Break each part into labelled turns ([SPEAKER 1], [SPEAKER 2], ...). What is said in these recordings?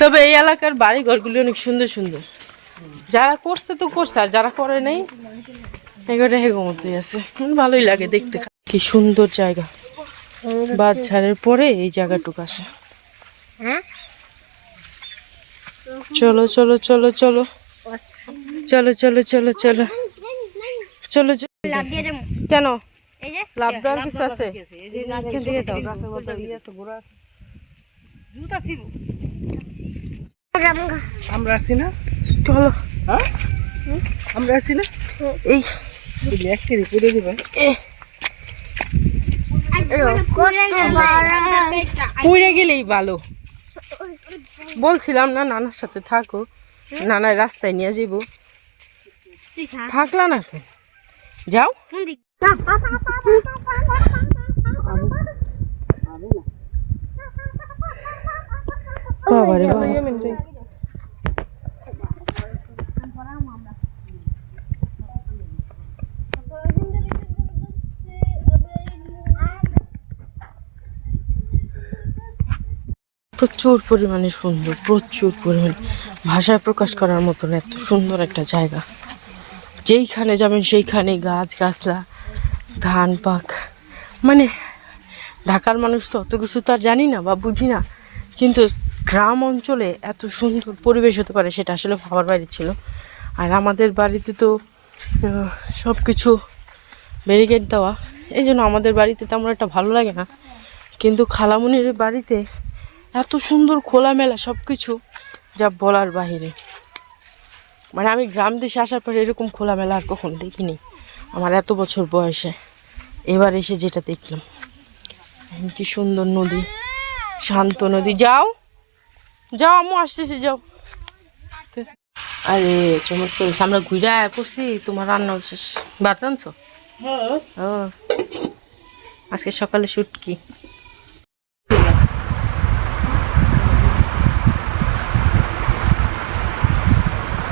[SPEAKER 1] তবে এই এলাকার বাড়ি ঘরগুলি অনেক সুন্দর সুন্দর। যারা করছে তো করছে আর যারা করে নাই এগুলো হেগো মতোই আছে। ভালোই লাগে দেখতে। কি সুন্দর জায়গা। বাদ ঝাড়ের পরে এই জায়গাটুকু আসে। চলো চলো চলো চলো। চলো চলো চলো চলো। চলো চলো।
[SPEAKER 2] লাভ দিয়ে দেবো
[SPEAKER 1] কেন
[SPEAKER 2] এই
[SPEAKER 1] লাভ দেওয়ার কিছু আছে
[SPEAKER 3] জুতা ছিল। আমরা আছি না?
[SPEAKER 1] চলো।
[SPEAKER 3] হ্যাঁ? আমরা আছি না?
[SPEAKER 1] এই।
[SPEAKER 3] বুঝলি এক কেজি করে দিবে।
[SPEAKER 1] পুড়ে গেলেই ভালো। বলছিলাম না নানার সাথে থাকো। নানার রাস্তায় নিয়ে যাব থাকলা না যাও। বাবা। প্রচুর পরিমাণে সুন্দর, প্রচুর পরিমাণে ভাষায় প্রকাশ করার মতন এত সুন্দর একটা জায়গা। যেইখানে যাবেন সেইখানে গাছ, গাছলা, ধান, পাক। মানে ঢাকার মানুষ তো অত কিছু তো আর জানি না বা বুঝি না। কিন্তু গ্রাম অঞ্চলে এত সুন্দর পরিবেশ হতে পারে সেটা আসলে ভাবার বাইরে ছিল। আর আমাদের বাড়িতে তো সব কিছু ব্যারিকেড দেওয়া। এই জন্য আমাদের বাড়িতে তেমন একটা ভালো লাগে না। কিন্তু খালামুনির বাড়িতে এত সুন্দর খোলামেলা সব কিছু যা বলার বাহিরে। মানে আমি গ্রাম দেশে আসার পরে এরকম খোলামেলা আর কখন দেখিনি আমার এত বছর বয়সে। এবার এসে যেটা দেখলাম। কি সুন্দর নদী শান্ত নদী। যাও যাও আম্মু আসতেছি যাও। আরে চমৎকার। আমরা ঘুরে আয় পড়ছি তোমার রান্না শেষ। ভাত রাঁধছো ও। আজকে সকালে শুট কি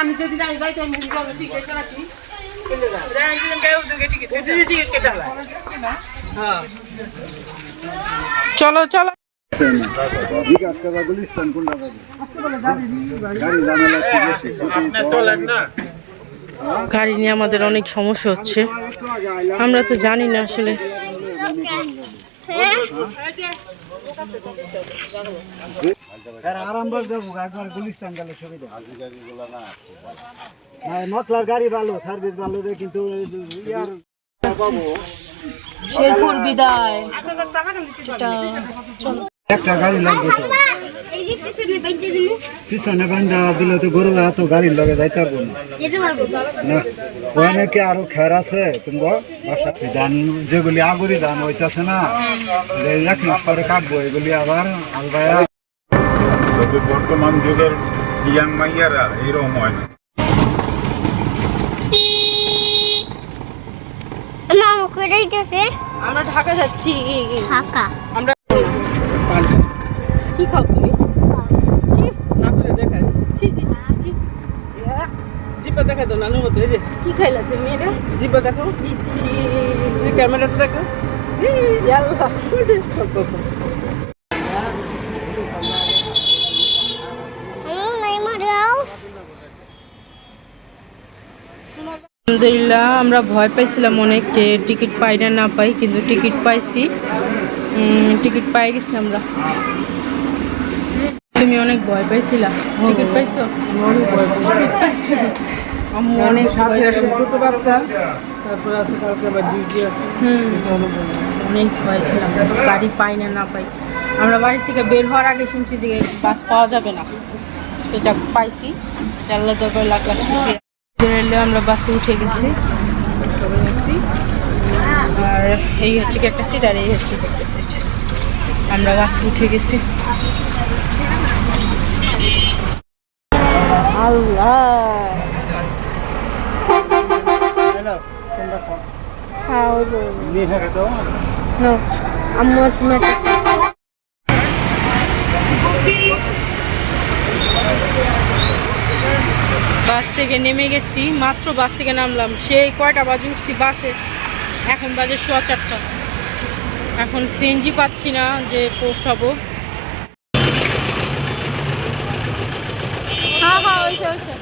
[SPEAKER 3] আমি যদি নাই যাই তাই
[SPEAKER 1] চলো চলো।
[SPEAKER 4] গাড়ি
[SPEAKER 1] নিয়ে আমাদের অনেক সমস্যা হচ্ছে। আমরা তো জানি না আসলে।
[SPEAKER 4] মতলার গাড়ি সার্ভিস
[SPEAKER 1] শেরপুর বিদায়। চলো।
[SPEAKER 4] একটা গাড়ি লাগবে তো।
[SPEAKER 2] পিছনে বাইতে দিমু
[SPEAKER 4] পিছনে বান্ধা দিলে তো গরু এত গাড়ির লগে যাইতে পারব না। ওখানে কি আরও খের আছে তোমরা বাসা ধান যেগুলি আগুরি ধান হইতাছে না এক মাস পরে কাটবো এগুলি আবার আলবায়া।
[SPEAKER 5] বর্তমান যুগের ইয়াং মাইয়ারা এরকম হয় না।
[SPEAKER 1] আমরা ঢাকা যাচ্ছি।
[SPEAKER 2] ঢাকা।
[SPEAKER 1] আমরা খাও তুমি। ছি।
[SPEAKER 3] না করে দেখাই
[SPEAKER 1] ছি ছি ছি, ছি, ছি।
[SPEAKER 3] জিপে দেখাই তো নানুর মতো এই যে।
[SPEAKER 1] কি খাইলা তুমি এটা?
[SPEAKER 3] জিপে দেখো ক্যামেরাটা
[SPEAKER 1] ইয়াল্লা আলহামদুলিল্লাহ আমরা ভয় পাইছিলাম অনেক যে টিকিট পাই না না পাই কিন্তু টিকিট পাইছি। টিকিট পাই গেছি আমরা। তুমি অনেক ভয় পাইছিলা। টিকিট পাইছো? সিট পাইছো? আম্মু অনেক
[SPEAKER 3] সাথে
[SPEAKER 1] ভয় ছিল।
[SPEAKER 3] ছোট বাচ্চা তারপরে আছে কালকে আবার ডিউটি আছে।
[SPEAKER 1] হুম। অনেক ভয় ছিলাম গাড়ি পাই না না পাই। আমরা বাড়ি থেকে বের হওয়ার আগে শুনছি যে বাস পাওয়া যাবে না। তো যাক পাইছি। আল্লাহ দরবার লাখ লাখ রেলে আমরা বাসে উঠে গেছি। আর এই হচ্ছে কি একটা সিট আর এই হচ্ছে কি একটা সিট আমরা বাসে উঠে গেছি। আল্লাহ হ্যাঁ বাস থেকে নেমে গেছি, মাত্র বাস থেকে নামলাম। সেই কয়টা বাজে উঠছি বাসে, এখন বাজে সোয়া চারটা। এখন সিএনজি পাচ্ছি না যে পৌঁছাবো। হ্যাঁ হ্যাঁ হয়েছে হয়েছে।